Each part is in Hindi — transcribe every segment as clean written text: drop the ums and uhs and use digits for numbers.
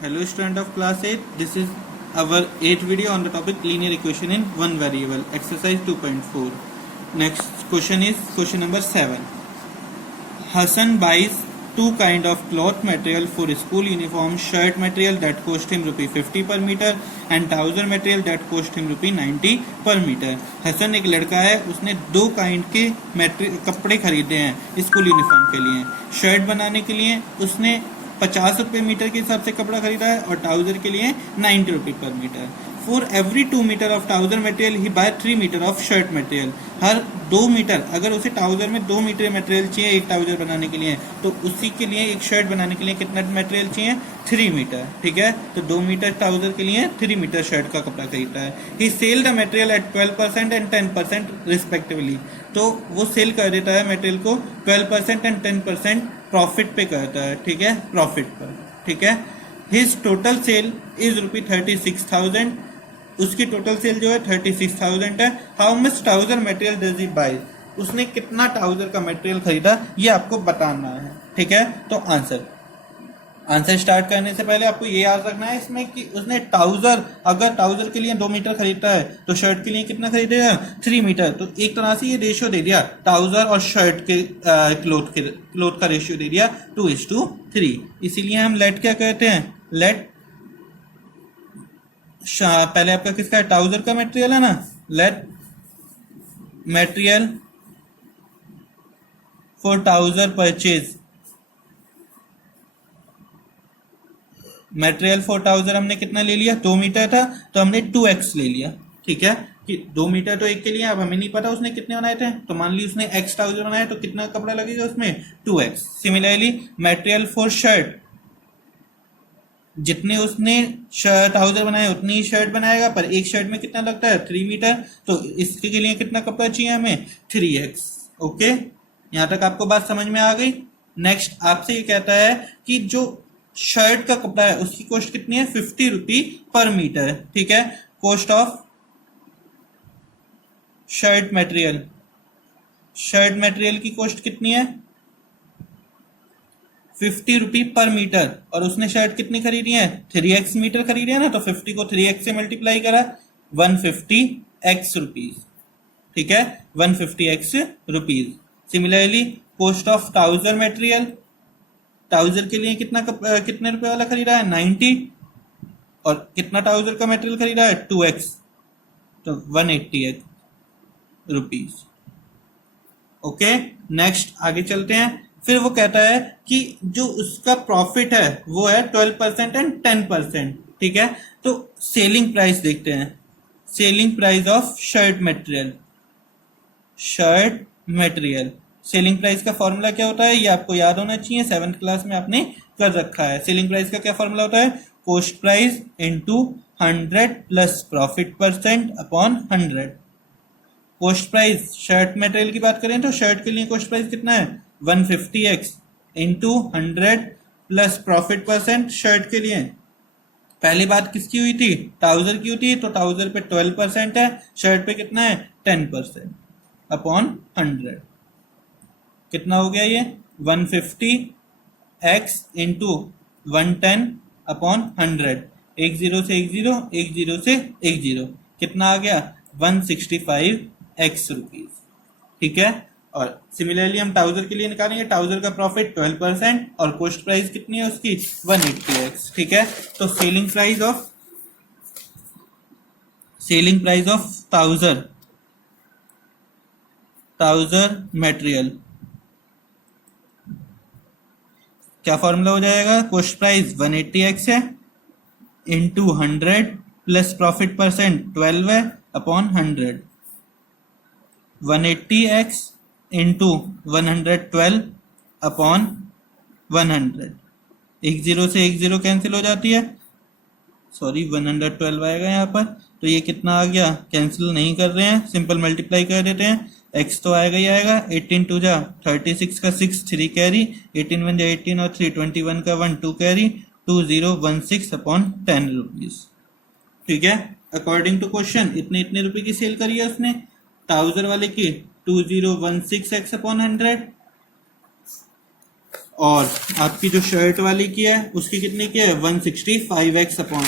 Hello student of class 8, this is our 8th video on the topic linear equation in one variable, exercise 2.4. Next question is question number 7. Hassan buys two kind of cloth material for school uniform, shirt material that cost him rupee 50 per meter and trouser material that cost him rupee 90 per meter. Hasan एक लड़का है, उसने दो काइंड के कपड़े खरीदे हैं स्कूल यूनिफॉर्म के लिए. शर्ट बनाने के लिए उसने 50 रुपये मीटर के हिसाब से कपड़ा खरीदा है और ट्राउजर के लिए 90 रुपये पर metre. For every 2 metre of trouser material he buy 3 metre of shirt material. हर 2 मीटर, अगर उसे ट्राउजर में 2 मीटर मटेरियल चाहिए एक ट्राउजर बनाने के लिए, तो उसी के लिए एक शर्ट बनाने के लिए कितना मटेरियल चाहिए? 3 मीटर. ठीक है, तो 2 मीटर ट्राउजर के लिए 3 मीटर शर्ट का कपड़ा खरीदता है. He sell the material at 12% and 10% respectively. तो वो सेल कर देता है मटेरियल को 12% एंड 10% प्रॉफिट पे करता है. ठीक है, प्रॉफिट पर. ठीक है, his total sale is rupee 36,000. उसकी टोटल सेल जो है 36,000 है. How much trouser material does he buy? उसने कितना ट्राउजर का मटेरियल खरीदा ये आपको बताना है. ठीक है, तो आंसर स्टार्ट करने से पहले आपको ये याद रखना है इसमें कि उसने ट्राउजर, अगर ट्राउजर के लिए 2 मीटर खरीदता है तो शर्ट के लिए कितना खरीदेगा? 3 मीटर. तो एक तरह से ये रेशियो दे दिया, ट्राउजर और शर्ट के क्लोथ का रेशियो दे दिया 2:3. इसीलिए हम लेट क्या कहते हैं? लेट पहले आपका किसका है? ट्राउजर का मटेरियल है ना. Let material for trouser purchase, material for trouser हमने कितना ले लिया? 2 मीटर था तो हमने 2x ले लिया. ठीक है, कि 2 मीटर तो एक के लिए, अब हमें नहीं पता उसने कितने बनाए थे, तो मान ली उसने x ट्राउजर बनाया तो कितना कपड़ा लगेगा उसमें? 2x. Similarly material for shirt, जितने उसने ट्राउजर बनाए उतनी ही शर्ट बनाएगा, पर एक शर्ट में कितना लगता है? 3 मीटर. तो इसके लिए कितना कपड़ा चाहिए हमें? 3x. ओके, यहां तक आपको बात समझ में आ गई. नेक्स्ट आपसे ये कहता है कि जो शर्ट का कपड़ा है उसकी कॉस्ट कितनी है? 50 रुपी पर मीटर. ठीक है, cost of shirt material, shirt material की कॉस्ट कितनी है? 50 रुपी पर मीटर. और उसने शर्ट कितनी खरीदी है? 3x मीटर खरीदी है ना, तो 50 को 3x से मल्टीप्लाई करा, 150x रुपीज. ठीक है, 150x rupees. Similarly cost of trouser material, trouser के लिए कितने रुपए वाला खरीदा है? 90. और कितना ट्राउजर का मटेरियल खरीदा है? 2x, तो 180 रुपीज. ओके, नेक्स्ट आगे चलते हैं. फिर वो कहता है कि जो उसका प्रॉफिट है वो है 12% एंड 10%. ठीक है, तो सेलिंग प्राइस देखते हैं. Selling price of shirt material, shirt material selling price का फॉर्मूला क्या होता है ये आपको याद होना चाहिए, 7th क्लास में आपने कर रखा है. सेलिंग प्राइस का क्या फॉर्मूला होता है? Cost price into 100 plus profit percent upon 100. Cost price shirt material की बात करें तो शर्ट के लिए कॉस्ट प्राइस कितना है? 150x into 100 plus profit percent. Shirt के लिए पहली बात किसकी हुई थी? ट्राउजर की हुई थी, तो ट्राउजर पे 12% है, शर्ट पे कितना है? 10% अपॉन 100. कितना हो गया ये? 150x into 110 upon 100. एक जीरो से एक जीरो, एक जीरो से एक जीरो, कितना आ गया? 165x rupees. ठीक है, और सिमिलरली हम ट्राउजर के लिए निकालेंगे. ट्राउजर का प्रॉफिट 12% और कॉस्ट प्राइस कितनी है उसकी? 180x. ठीक है, तो selling price of trouser material क्या फॉर्मूला हो जाएगा? कॉस्ट प्राइस 180x है इंटू 100 प्लस प्रॉफिट परसेंट 12 है अपॉन 100. 180x into 112 upon 100. एक जीरो से एक जीरो कैंसिल हो जाती है, सॉरी 112 आएगा यहाँ पर, तो ये कितना आ गया? कैंसिल नहीं कर रहे हैं, सिंपल मल्टीप्लाई कर देते हैं. x तो आएगा ही आएगा, 18 2 जा 36 का 6 3 कैरी, 18 1 जा 18 और 3 21 का 1 2 कैरी, 2016 अपॉन 10 रुपीज. ठीक है, अकॉर्डिंग टू क्वेश्चन इतने रुपए की सेल करी है उसने ट्राउजर वाले की, 2016x अपॉन 100. और आपकी जो शर्ट वाली की है उसकी कितनी की है 165x अपॉन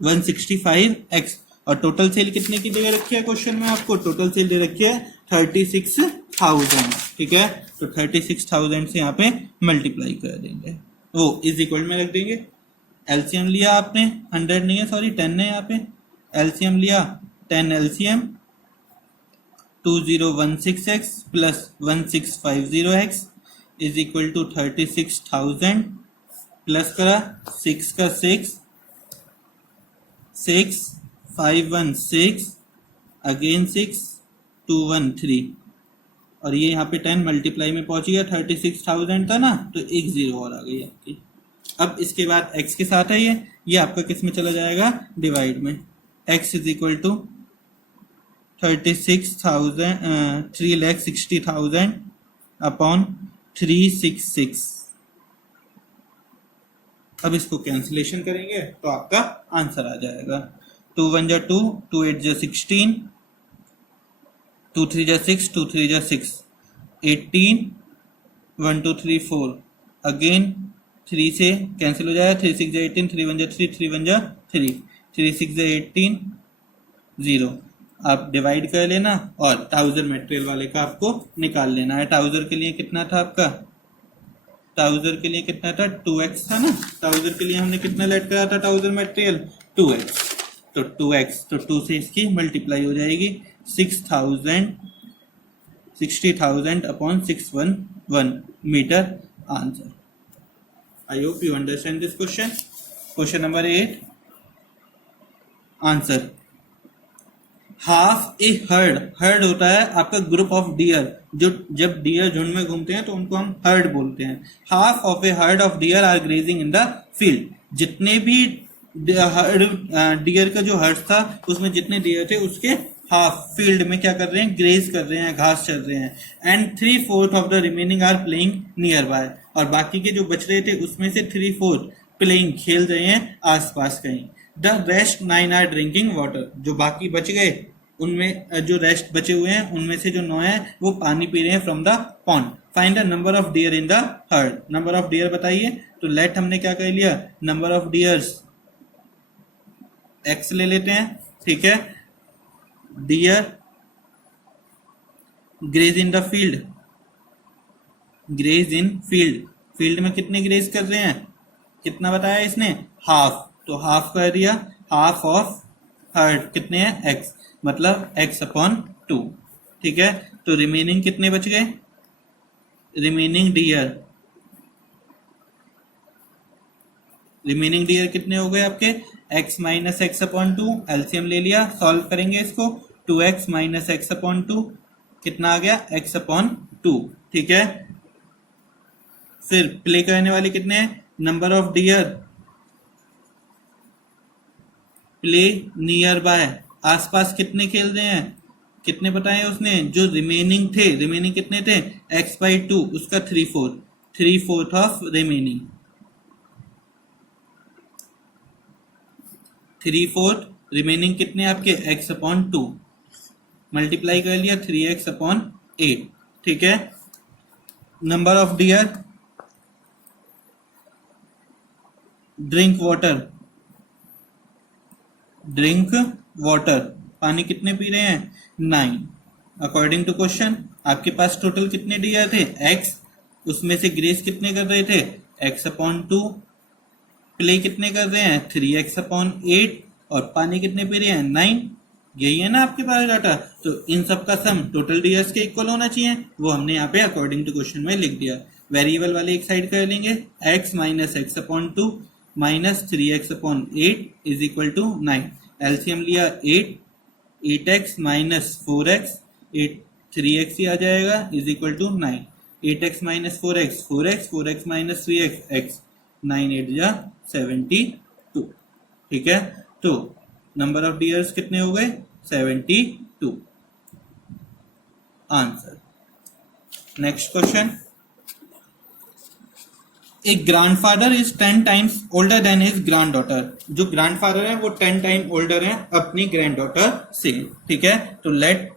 165x और टोटल सेल कितने की दे रखी है क्वेश्चन में आपको टोटल सेल दे रखी है 36,000 ठीक है। तो 36,000 से यहाँ पे मल्टीप्लाई कर देंगे वो इज इक्वल में रख देंगे। एलसीएम लिया आपने 100 नहीं है सॉरी 10 है यहाँ पे एलसीएम लिया 10 LCM 2016x plus 1650x is equal to 36,000 plus करा 6 का 6 516 अगेन 6 213 और ये यहाँ पे 10 मल्टीप्लाई में पहुंच गया 36,000 था ना तो एक जीरो और आ गई आपकी। अब इसके बाद x के साथ है ये आपका किस में चला जाएगा डिवाइड में x is equal to 3,60,000 upon 366। अब इसको कैंसिलेशन करेंगे तो आपका आंसर आ जाएगा 2 1 जा 2 2 8 जा 16 2 3 जा 6 2 3 जा 6 18 1 2 3 4 अगेन 3 से कैंसिल हो जाएगा 3 6 जा 18 3 1 जा 3 3 1 जा 3 3 6 जा 18 0 आप डिवाइड कर लेना और ट्राउजर मटेरियल वाले का आपको निकाल लेना है। ट्राउजर के लिए कितना था आपका ट्राउजर के लिए कितना था 2x था ना ट्राउजर के लिए हमने कितना लेट करा था ट्राउजर मटेरियल 2x तो 2x तो 2 से इसकी मल्टीप्लाई हो जाएगी 60,000 upon 611 metre answer. I hope you understand this question. Question number 8 answer half a herd होता है आपका ग्रुप ऑफ डियर जो जब डियर झुंड में घूमते हैं तो उनको हम हर्ड बोलते हैं। Half of a herd of deer are grazing in the field जितने भी डियर का जो हर्ड था उसमें जितने डियर थे उसके हाफ फील्ड में क्या कर रहे हैं ग्रेज कर रहे हैं घास चल रहे हैं and 3/4 of the remaining are playing nearby और बाकी के जो बच रहे थे उसमें से 3/4 प्लेइंग खेल रहे हैं आसपास कहीं। The rest 9 are drinking water जो बाकी बच गए उनमें जो रेस्ट बचे हुए हैं उनमें से जो 9 है वो पानी पी रहे हैं from the pond. Find the number of dear in the heard number of dear बताइए तो लेट हमने क्या कर लिया नंबर ऑफ डियर्स x ले लेते हैं ठीक है। Deer graze in the field graze in field में कितने ग्रेज कर रहे हैं कितना बताया इसने हाफ तो हाफ कर दिया हाफ ऑफ हर्ड कितने हैं x मतलब x अपॉन 2 ठीक है। तो रिमेनिंग कितने बच गए रिमेनिंग डियर कितने हो गए आपके x minus x upon 2 LCM ले लिया सॉल्व करेंगे इसको 2x माइनस एक्स अपॉन 2 कितना आ गया x अपॉन 2 ठीक है। फिर प्ले करने वाले कितने हैं number of dear play near by आसपास कितने खेल रहे हैं कितने बताए उसने जो रिमेनिंग कितने थे x/2 उसका 3/4 ऑफ रिमेनिंग 3/4 रिमेनिंग कितने आपके x अपॉन 2 मल्टीप्लाई कर लिया 3x अपॉन 8 ठीक है। Number of dear drink water पानी कितने पी रहे हैं 9 अकॉर्डिंग टू क्वेश्चन आपके पास टोटल कितने डियर थे x उसमें से ग्रेस कितने कर रहे थे x अपॉन 2 प्ले कितने कर रहे हैं 3x अपॉन 8 और पानी कितने पी रहे हैं 9 यही है ना आपके पास डाटा। तो इन सब का सम टोटल डियर्स के इक्वल होना चाहिए वो हमने यहाँ पे अकॉर्डिंग टू क्वेश्चन में लिख दिया। वेरिएबल वाले एक साइड कर लेंगे x minus x upon 2 minus 3x upon 8 is equal to 9 LCM लिया 8x माइनस 4x 3x ही आ जाएगा is equal to 9 8x minus 4x minus 3x x 9 8 जा 72 ठीक है। तो नंबर ऑफ डियर्स कितने हो गए 72 आंसर। नेक्स्ट क्वेश्चन एक grandfather is 10 times older than his granddaughter जो ग्रैंडफादर है वो 10 टाइम ओल्डर है अपनी ग्रैंडडॉटर से ठीक है। तो लेट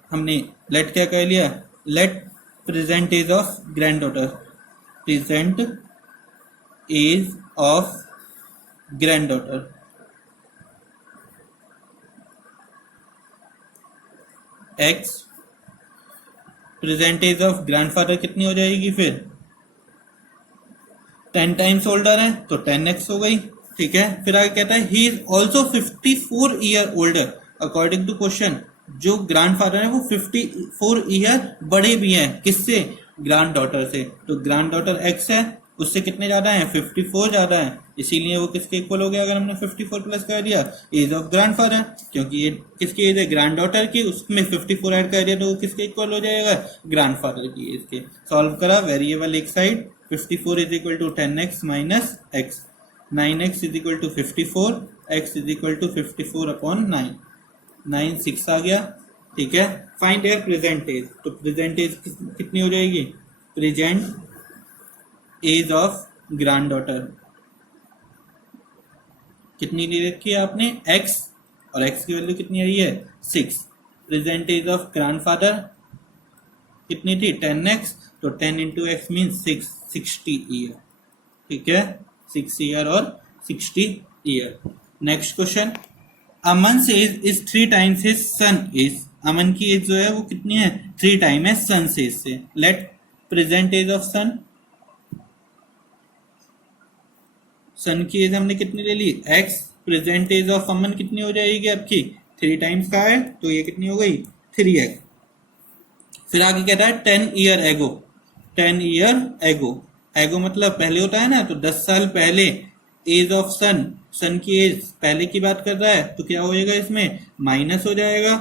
क्या कर लिया let present age of granddaughter, present age of granddaughter. x present age of grandfather कितनी हो जाएगी फिर 10 टाइम्स ओल्डर है तो 10x हो गई, ठीक है। फिर आगे कहता है he is also 54 year older according to question. जो ग्रैंडफादर है वो 54 ईयर बड़े भी हैं किससे, ग्रैंड डॉटर से। तो ग्रैंड डॉटर x है, उससे कितने ज्यादा है, 54 ज्यादा है, इसीलिए वो किसके इक्वल हो गया अगर हमने 54 प्लस कर दिया, एज ऑफ ग्रैंडफादर, क्योंकि ये किसकी एज है, ग्रैंड डॉटर की, उसमें 54 ऐड कर दिया तो वो किसके इक्वल हो जाएगा, ग्रैंडफादर की एज के। सॉल्व करा, वेरिएबल एक side, 54 is equal to 10x minus x, 9x is equal to 54, x is equal to 54 upon 9, 9 6 आ गया, ठीक है। फाइंड देयर प्रेजेंट एज, तो प्रेजेंट एज कितनी हो जाएगी, present age of granddaughter कितनी ले रखी है आपने, x, और x की वैल्यू कितनी आई है 6। प्रेजेंट एज ऑफ ग्रैंडफादर कितनी थी 10x, तो 10 इंटू एक्स मीन 6, 60 ईयर, ठीक है, 6 ईयर और 60 year. Next question, Aman age is 3 times his son age, Aman की एज जो है वो कितनी है 3 टाइम है सन एज से। लेट प्रेजेंट एज ऑफ सन, सन की एज हमने कितनी ले ली x, प्रेजेंट एज ऑफ अमन कितनी हो जाएगी आपकी 3 टाइम्स का है तो ये कितनी हो गई 3x। फिर आगे कहता है 10 ईयर एगो, 10 ईयर एगो, एगो मतलब पहले होता है ना, तो 10 साल पहले, एज ऑफ सन, सन की एज पहले की बात कर रहा है तो क्या हो जाएगा इसमें माइनस हो जाएगा,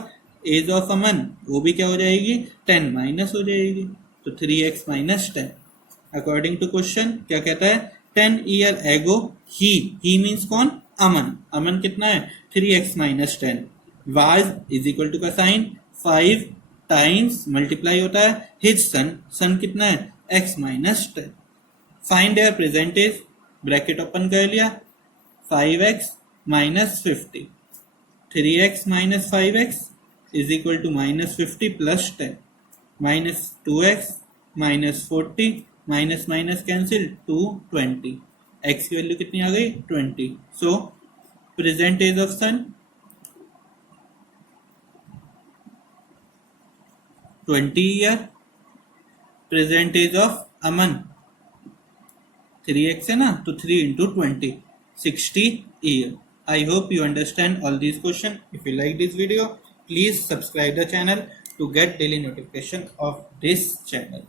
एज ऑफ अमन वो भी क्या हो जाएगी 10 माइनस हो जाएगी, तो 3x minus 10। According to question क्या कहता है 10 ईयर एगो ही मीन्स कौन, अमन, अमन कितना है 3x minus 10, was is equal to का साइन 5 टाइम्स मल्टीप्लाई होता है हिज सन, सन कितना है x minus 10। Find their present age, bracket open कर लिया, 5x minus 50, 3x minus 5x is equal to minus 50 plus 10, minus 2x minus 40, minus minus cancel 220, x की वैल्यू कितनी आ गई 20। So present age of son 20 year, present age of Aman 3x है ना, तो 3 into 20 60 year. I hope you understand all these questions. If you like this video, please subscribe the channel to get daily notification of this channel.